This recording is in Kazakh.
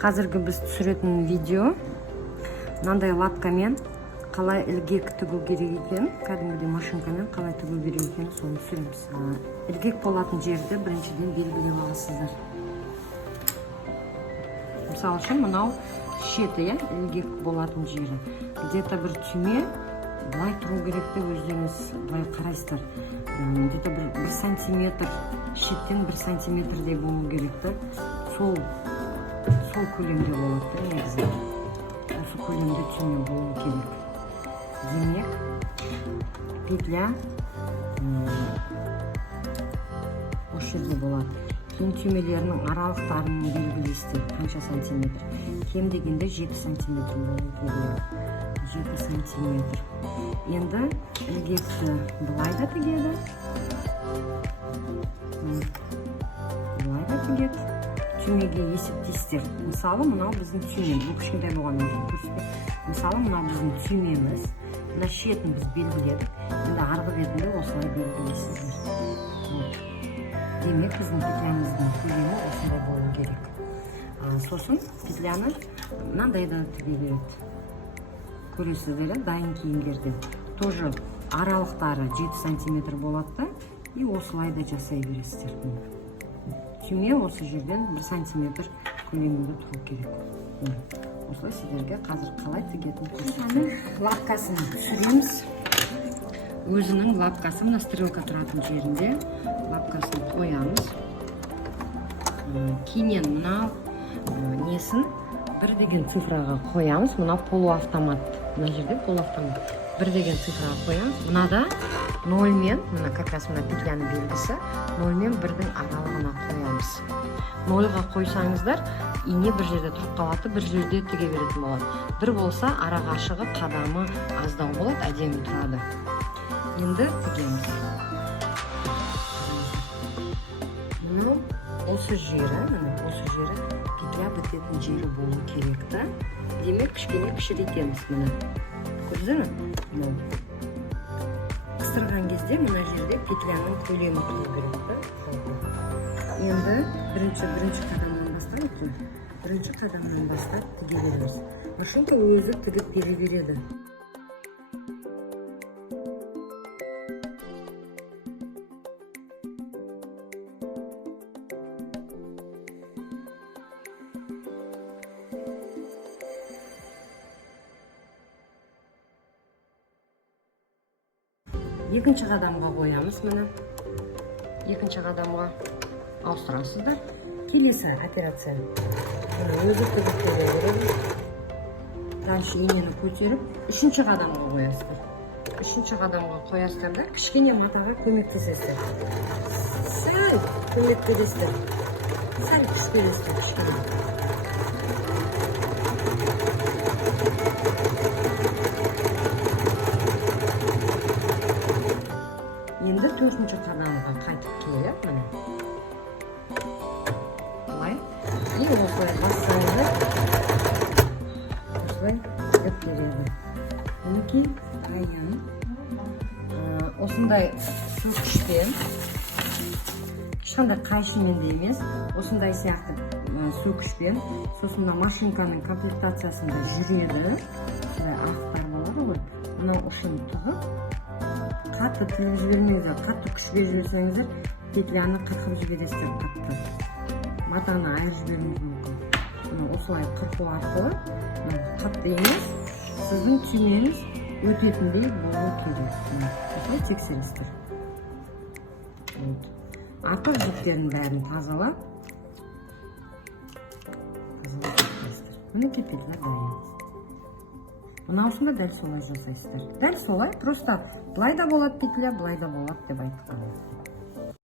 Қазіргі біз түсіретін видео мынандай латкамен қалай ілгек тігу керек екен, кәдімгідей машинкамен қалай тігу керек екен, соны түсіреміз. Ілгек болатын жерді біріншіден белгілеп аласыздар. Мысалы үшін мынау шеті, ілгек болатын жері. Где-то бір түйме былай тұру керек деп өздеріңіз былай қарайсыздар. Где-то бір сантиметр, шеттен 1 сантиметрдей болу керек. Сол көлемде болады, негізі. Осы көлемде түйме болу керек. Демек, петля осы жерде болады. Кейін түймелерінің аралықтарын белгілейсіздер, қанша сантиметр. Кем дегенде 7 сантиметр болу керек. 7 сантиметр. Енді ілгекті былай да тігеді. Былай да тігеді. Түймеге есептейсіздер. Мысалы, мынау біздің түйме. Бұл кішкентай болған өзін көрсетпе. Мысалы, мынау біздің түймеміз. Мына шетін біз белгіледік. Енді арғы бетінде осылай белгілейсіздер. Демек, біздің петлямыздың көлемі осындай болу керек. Сосын петляны мынандай да тіге береді. Көресіздер, дайын киімдерде. Тоже аралықтары 7 сантиметр болады да, и осылай да жасай бересіздер. Түйме осы жерден 1 сантиметр көлемінде тұру керек. Осылай сіздерге қазір қалай тігетін көрсетемін. Лапкасын түсіреміз. Өзінің лапкасы мына стрелка тұратын жерінде лапкасын қоямыз. Кейіннен мына несін 1 деген цифраға қоямыз. Мына полуавтомат. Мына жерде полуавтомат. 1 деген цифраға қоямыз. Мынада 0 мен, мына как раз мына петляның белгісі, 0 мен 1-дің аралығына қоямыз. 0-ға қойсаңыздар, ине бір жерде тұрып қалады, бір жерде тіге беретін болады. Бір болса, араға шығып, қадамы аздау болады, әдемі тұрады. Енді тігеміз. Мынау осы жері петля бітетін жері болу керек та. Демек, кішкене кішірейтеміз мұны. Көрдіңіздер ме? Қыстырған кезде мына жерде петляның көлемі тұру керек. Енді бірінші қадамнан бастап тіге береміз. Машинка өзі тігіп бере береді. Екінші қадамға қоямыз мұны. Екінші қадамға ауыстырасыздар. Келесі операция. Өзі тігіп бере береді. Дальше инені көтеріп, үшінші қадамға қоясыздар. Үшінші қадамға қоясыздар да, кішкене матаға көмектесесіздер. Сәл көмектесіздер. Сәл күш бересіздер кішкене. Енді 4-ші қадамға қайтып келіп, міне. Бұлай. И осылай бассаңыздар, осылай тігіп береді. Мінекей, аян. Осындай сөкішпен, ешқандай қайшымен де емес, осындай сияқты сөкішпен, сосын машинканың комплектациясында жүреді. Осындай ақтар болады ғой. Мынау ұшын тұғып, қатты тігіп жібермеңіздер, қатты күш беріп жіберсеңіздер, петляны қырқып жібересіздер қатты. Матаны айырып жіберуіңіз мүмкін. Осылай қырқу арқылы, қатты емес, сіздің түймеңіз өтетіндей болу керек. Осылай тексересіздер. Артық жіптердің бәрін тазалап, мінекей петля дайын. Мынаусында дәл солай жасайсыздар. Дәл солай, просто былай да болады петля, былай да болады деп айтқан.